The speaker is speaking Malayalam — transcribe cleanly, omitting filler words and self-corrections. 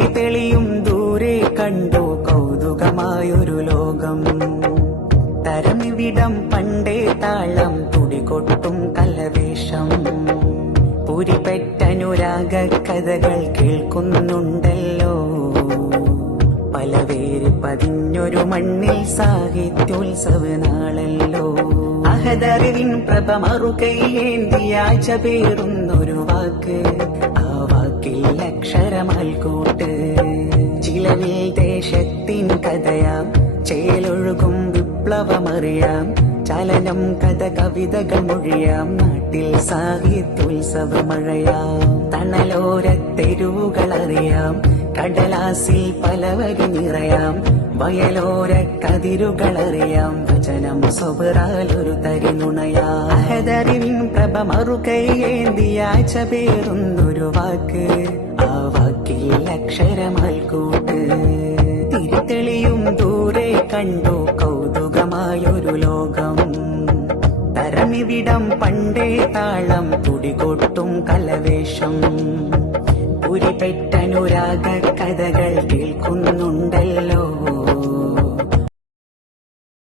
തിരിതെളിയും ദൂരെ കണ്ടു കൗതുകമായൊരു ലോകം. തരമിവിടം പണ്ടേ താളം തുടികൊട്ടും കലവേഷം. പുരിപെറ്റനുരാഗ കഥകൾ കേൾക്കുന്നുണ്ടല്ലോ. പലവേര് പതിഞ്ഞൊരു മണ്ണിൽ സാഹിത്യോത്സവ നാളല്ലോ. അഹദറിവിൻ പ്രഭ മറുകൈയേന്തിയാഴ്ച പേറുന്നൊരു വാക്ക്. ആ വാക്കിൽ അക്ഷരമാൽക്കൂട്ട്. ചിലവിൽ ദേശത്തിൻ കഥയാം, ചേലൊഴുകും വിപ്ലവമറിയാം. ചലനം കഥ കവിതകൾ മൊഴിയാം. നാട്ടിൽ സാഹിത്യോത്സവ മഴയാം. തണലോരത്തെരുവുകളറിയാം. കടലാസിൽ പലവരി നിറയാം. വയലോര കതിരുകളറിയാം. വചനം സ്വബറാലൊരു തരി നുണയാം. അഹദറിവിൻ പ്രഭ മറുകൈയേന്തിയാഴ്ച പേറുന്നൊരു വാക്ക്. ആ വാക്കിൽ അക്ഷരമാൽക്കൂട്ട്. തിരിതെളിയും ദൂരെ കണ്ടു കൗതുകമായൊരു ലോകം. തരമിവിടം പണ്ടേ താളം തുടികൊട്ടും കലവേഷം. പുരിപെറ്റനുരാഗ കഥകൾ കേൾക്കുന്നുണ്ടല്ലോ.